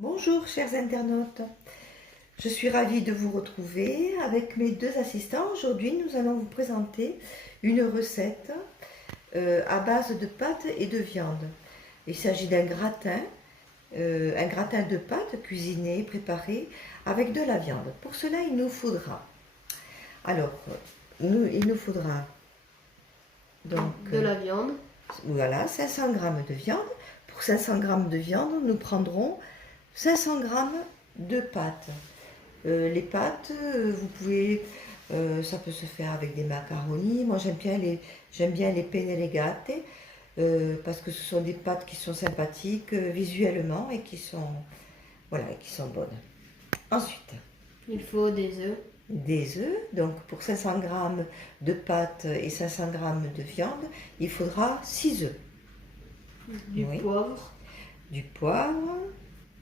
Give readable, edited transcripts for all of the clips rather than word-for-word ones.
Bonjour chers internautes, je suis ravie de vous retrouver avec mes deux assistants. Aujourd'hui nous allons vous présenter une recette à base de pâtes et de viande. Il s'agit d'un gratin de pâtes cuisiné, préparé avec de la viande. Pour cela il nous faudra, donc de la viande. Voilà, 500 g de viande. Pour 500 g de viande, nous prendrons 500 g de pâtes. Les pâtes, vous pouvez, ça peut se faire avec des macaronis. Moi, j'aime bien les penne rigate parce que ce sont des pâtes qui sont sympathiques visuellement et qui sont bonnes. Ensuite, il faut des œufs. Des œufs, donc pour 500 g de pâtes et 500 g de viande, il faudra 6 œufs. Du poivre. Du poivre.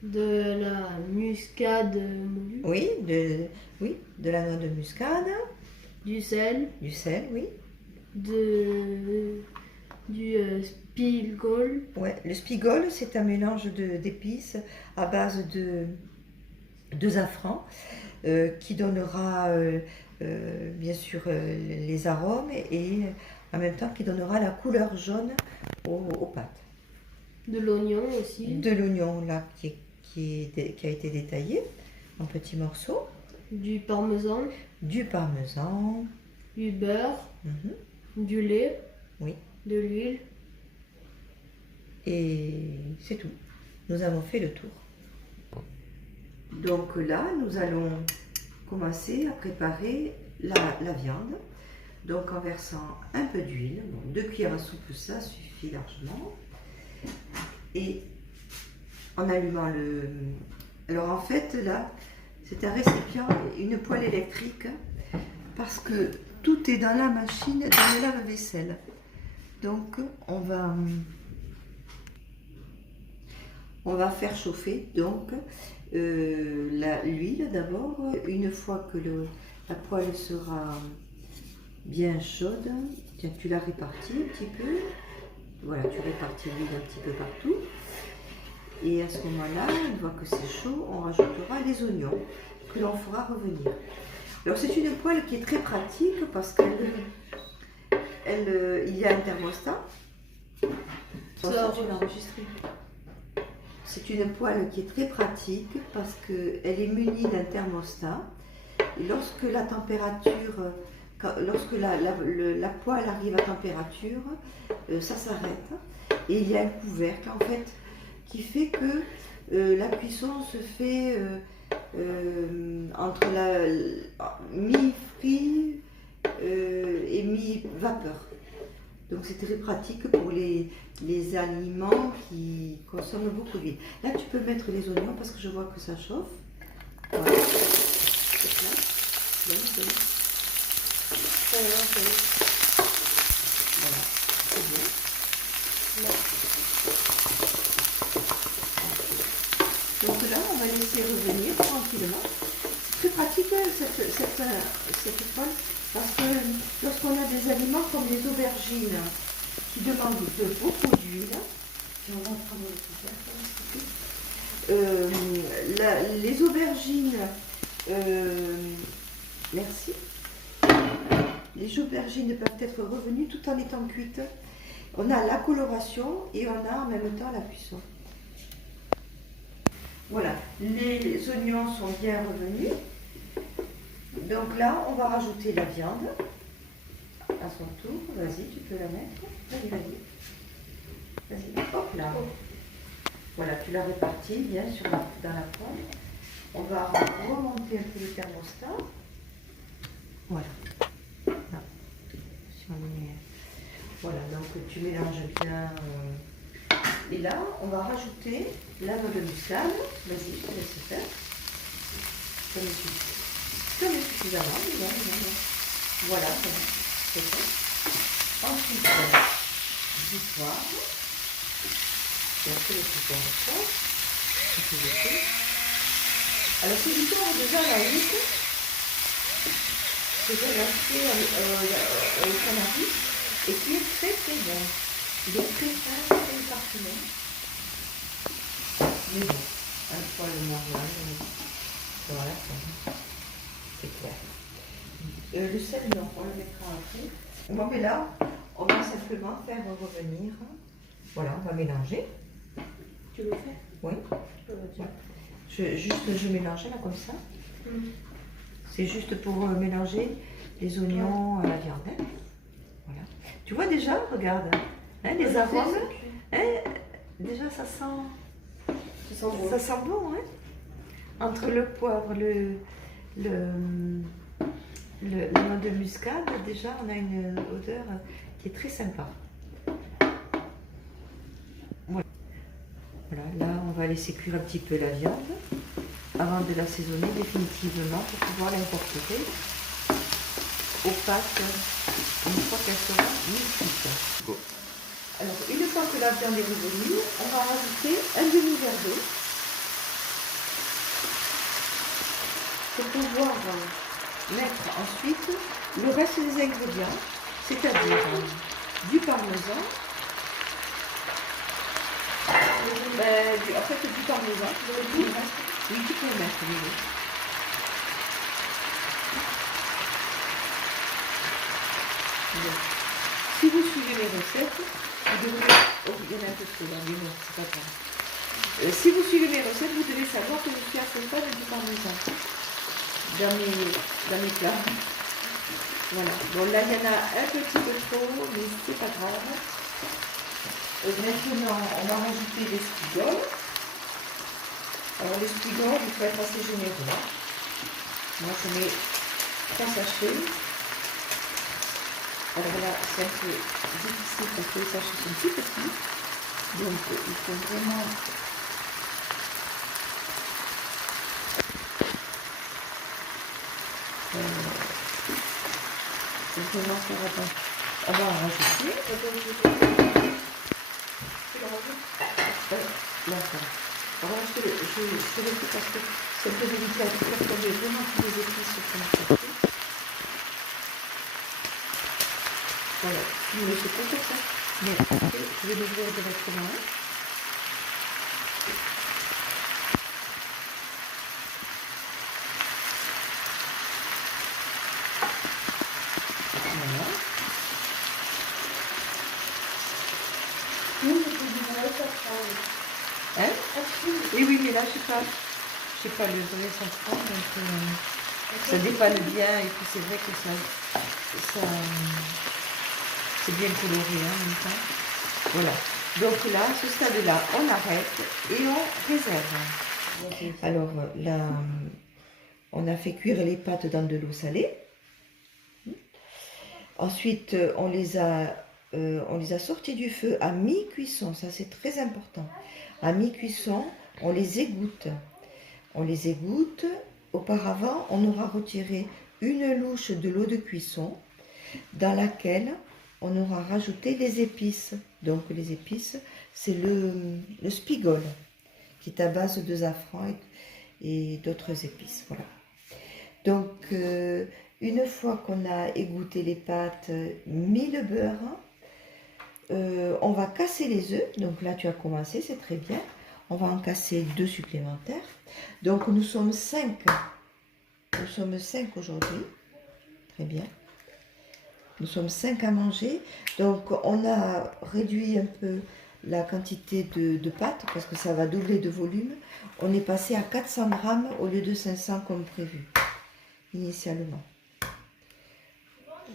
De la muscade moulue. Oui, de la noix de muscade. Du sel. Du sel, oui. Du spigol. Ouais, le spigol, c'est un mélange d'épices à base de safran qui donnera bien sûr les arômes et en même temps qui donnera la couleur jaune aux pâtes. De l'oignon aussi. De l'oignon là qui a été détaillé en petits morceaux. Du parmesan. Du parmesan. Du beurre. Du lait. Oui. De l'huile. Et c'est tout. Nous avons fait le tour. Donc là, nous allons commencer à préparer la viande. Donc en versant un peu d'huile, 2 cuillères à soupe, ça suffit largement. Et en allumant le... Alors en fait là, c'est un récipient, une poêle électrique, parce que tout est dans la machine, dans le lave-vaisselle. Donc on va faire chauffer donc l'huile d'abord. Une fois que la poêle sera bien chaude, tiens, tu la répartis un petit peu. Voilà, tu répartis l'huile un petit peu partout. Et à ce moment-là, une fois que c'est chaud, on rajoutera les oignons que l'on fera revenir. Alors c'est une poêle qui est très pratique parce qu'il y a un thermostat. C'est une poêle qui est très pratique parce qu'elle est munie d'un thermostat. Et lorsque la température, lorsque la poêle arrive à température, ça s'arrête. Et il y a un couvercle en fait qui fait que la cuisson se fait entre la mi-frit et mi-vapeur. Donc c'est très pratique pour les aliments qui consomment beaucoup d'huile. Là tu peux mettre les oignons parce que je vois que ça chauffe. Voilà. C'est là. Voilà, c'est bien. Donc là on va laisser revenir tranquillement. C'est très pratique cette poêle. Parce que lorsqu'on a des aliments comme les aubergines qui demandent beaucoup d'huile, les aubergines, merci. Les aubergines peuvent être revenues tout en étant cuites. On a la coloration et on a en même temps la cuisson. Voilà, les oignons sont bien revenus. Donc là, on va rajouter la viande à son tour. Vas-y, tu peux la mettre. Vas-y, hop là. Voilà, tu la répartis bien dans la poêle. On va remonter un peu le thermostat. Voilà. Là. Voilà, donc tu mélanges bien. Et là, on va rajouter la noix de muscade. Vas-y, je te laisse faire. Ça me suffit. Suffisamment, voilà, c'est fait. Ensuite, du poivre. Et après le poivre. Alors c'est du poivre de Jamaïque que j'ai acheté au Canaris et qui est très très bon. Il est très fin, très parfumé. Mais bon, un poil normal. Voilà, c'est clair. Le sel, non, on le mettra après. Bon, mais là, on va simplement faire revenir. Voilà, on va mélanger. Tu le fais? Oui. Tiens. Je mélange là comme ça. Mm. C'est juste pour mélanger les oignons à la viande. Hein. Voilà. Tu vois déjà, regarde, hein, les arômes. Hein, déjà, ça sent bon. Ça sent bon, hein. Entre le poivre, la noix de muscade, déjà, on a une odeur qui est très sympa. Voilà. Voilà, là, on va laisser cuire un petit peu la viande avant de l'assaisonner définitivement pour pouvoir l'incorporer aux pâtes une fois qu'elle sera mi-cuite. Bon. Alors, une fois que la viande est revenue, on va rajouter un demi-verre d'eau pour pouvoir mettre ensuite le reste des ingrédients, c'est-à-dire du parmesan, en fait du parmesan, oui, tu peux le mettre, oui. Donc, si vous suivez mes recettes, vous devrez... Oh, il y en a un peu trop là, mais non, c'est pas grave. Si vous suivez mes recettes, vous devez savoir que je suis à 5 de du parmesan dans mes plats. Voilà. Bon, là, il y en a un petit peu trop, mais c'est pas grave. Maintenant, on va rajouter des spigoles. Alors, les spigoles, il faut être assez généreux. Moi, je mets 3 sachets. Alors là, c'est un peu difficile parce que les sachets sont plus petits. Donc, il faut vraiment... vraiment faire attention. On va en rajouter. Tu le rajoutes? Là, ça va. Alors, je te le fais parce que c'est un peu délicat de faire tomber vraiment tous les épices sur ton sachet. Voilà, tu me laisses pas comme ça. Mais après, je vais l'ouvrir directement. Voilà. Hein? Oui, mais là, je sais pas, le vrai safran, donc ça déballe bien, et puis c'est vrai que ça c'est bien coloré hein, en même temps. Voilà. Donc là, ce stade-là, on arrête et on réserve. Alors là, on a fait cuire les pâtes dans de l'eau salée. Ensuite, on les a sortis du feu à mi-cuisson, ça c'est très important. À mi-cuisson, on les égoutte. On les égoutte. Auparavant, on aura retiré une louche de l'eau de cuisson dans laquelle on aura rajouté les épices. Donc les épices, c'est le spigole qui est à base de safran et d'autres épices. Voilà. Donc, une fois qu'on a égoutté les pâtes, mis le beurre, on va casser les œufs. Donc là, tu as commencé, c'est très bien. On va en casser 2 supplémentaires. Donc, nous sommes 5. Nous sommes 5 aujourd'hui. Très bien. Nous sommes 5 à manger. Donc, on a réduit un peu la quantité de pâtes parce que ça va doubler de volume. On est passé à 400 grammes au lieu de 500 comme prévu initialement.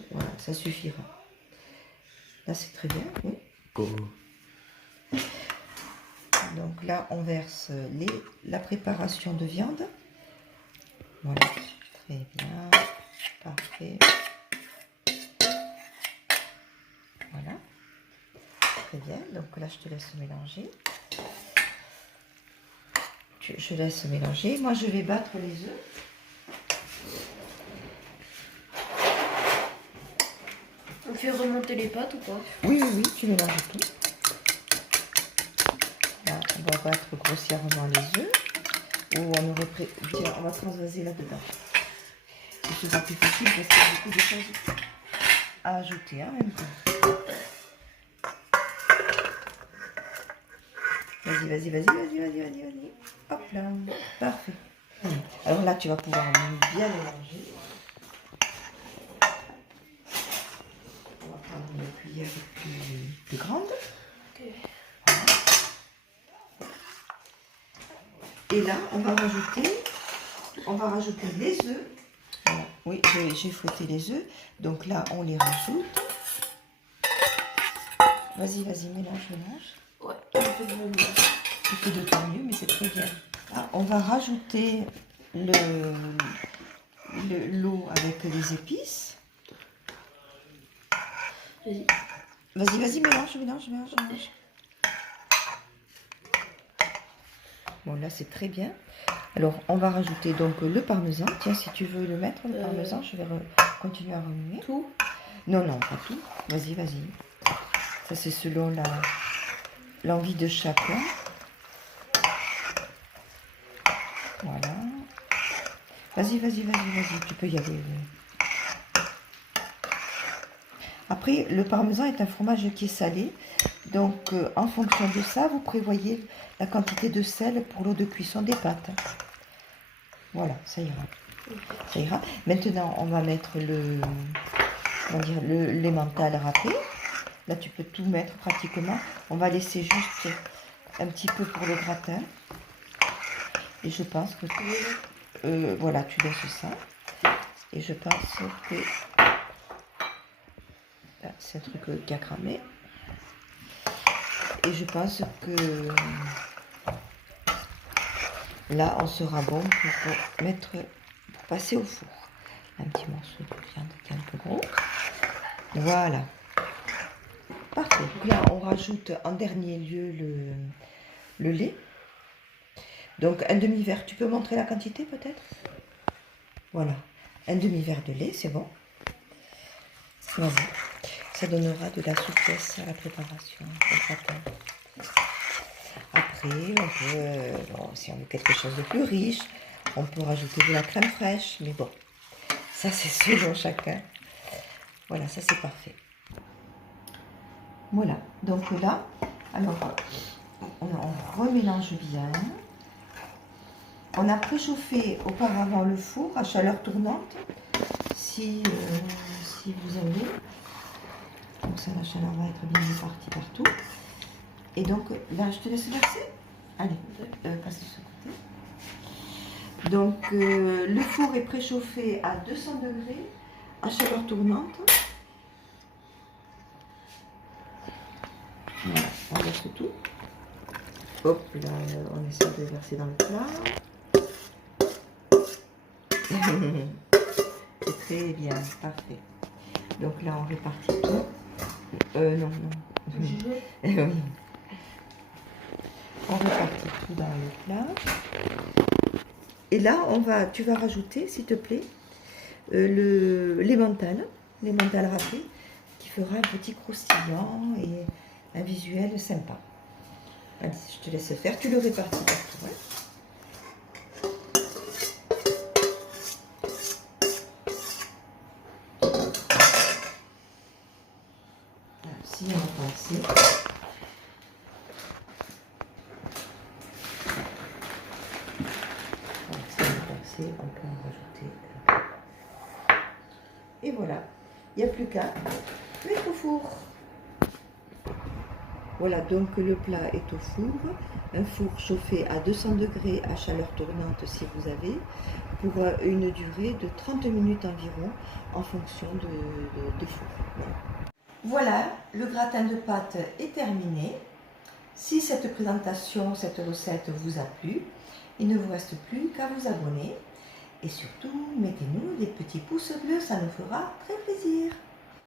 Voilà, ça suffira. Là, c'est très bien, oui. Donc là, on verse la préparation de viande. Voilà, très bien, parfait. Voilà, très bien. Donc là, je te laisse mélanger. Je laisse mélanger. Moi, je vais battre les œufs. On fait remonter les pâtes ou pas? Oui, tu mélanges tout. Là, on va battre grossièrement les œufs. Ou on aurait on va transvaser là-dedans. Ce sera plus facile parce qu'il y a beaucoup de choses à ajouter en même temps. Là, Vas-y, vas-y, vas-y, vas-y, vas-y, vas-y, vas-y. Hop là. Parfait. Alors là, tu vas pouvoir bien mélanger. On va prendre une cuillère plus grande. Ok. Et là, on va rajouter les œufs. Voilà. Oui, j'ai fouetté les œufs. Donc là, on les rajoute. Vas-y, vas-y, mélange, mélange. Ouais, un peu de volume. Un peu de temps mieux, mais c'est très bien. Là, on va rajouter l'eau avec les épices. Vas-y. Vas-y, vas-y, mélange, mélange, mélange, mélange. Bon, là, c'est très bien. Alors, on va rajouter donc le parmesan. Tiens, si tu veux le mettre, le parmesan, je vais continuer à remuer. Tout? Non, non, pas tout. Vas-y, vas-y. Ça, c'est selon l'envie de chacun. Voilà. Vas-y, vas-y, vas-y, vas-y. Tu peux y aller. Après, le parmesan est un fromage qui est salé. Donc, en fonction de ça, vous prévoyez la quantité de sel pour l'eau de cuisson des pâtes. Voilà, ça ira. Ça ira. Maintenant, on va mettre l'emmental râpé. Là, tu peux tout mettre pratiquement. On va laisser juste un petit peu pour le gratin. Et je pense que... voilà, tu laisses ça. Et je pense que... C'est un truc qui a cramé. Et je pense que... Là, on sera bon pour passer au four. Un petit morceau de viande qui est un peu gros. Voilà. Parfait. Donc là, on rajoute en dernier lieu le lait. Donc, un demi-verre. Tu peux montrer la quantité peut-être? Voilà. Un demi-verre de lait, c'est bon. Vas-y. Ça donnera de la souplesse à la préparation. Après, on peut, si on veut quelque chose de plus riche, on peut rajouter de la crème fraîche. Mais bon, ça c'est selon chacun. Voilà, ça c'est parfait. Voilà, donc là, alors, on remélange bien. On a préchauffé auparavant le four à chaleur tournante, si vous avez. Comme ça, la chaleur va être bien répartie partout. Et donc, là, je te laisse verser. Allez, passe de ce côté. Donc, le four est préchauffé à 200 degrés, à chaleur tournante. Voilà, on verse tout. Hop, là, on essaie de verser dans le plat. C'est très bien, parfait. Donc là, on répartit tout. Non. Oui. On répartit tout dans le plat. Et là, tu vas rajouter, s'il te plaît, l'emmental râpé, qui fera un petit croustillant et un visuel sympa. Allez, je te laisse faire. Tu le répartis partout. Ouais. Si on a pas assez. On peut en rajouter. Et voilà, il n'y a plus qu'à mettre au four. Voilà, donc le plat est au four, un four chauffé à 200 degrés à chaleur tournante si vous avez, pour une durée de 30 minutes environ en fonction de four. Voilà, le gratin de pâtes est terminé. Si cette présentation, cette recette vous a plu, il ne vous reste plus qu'à vous abonner. Et surtout, mettez-nous des petits pouces bleus, ça nous fera très plaisir.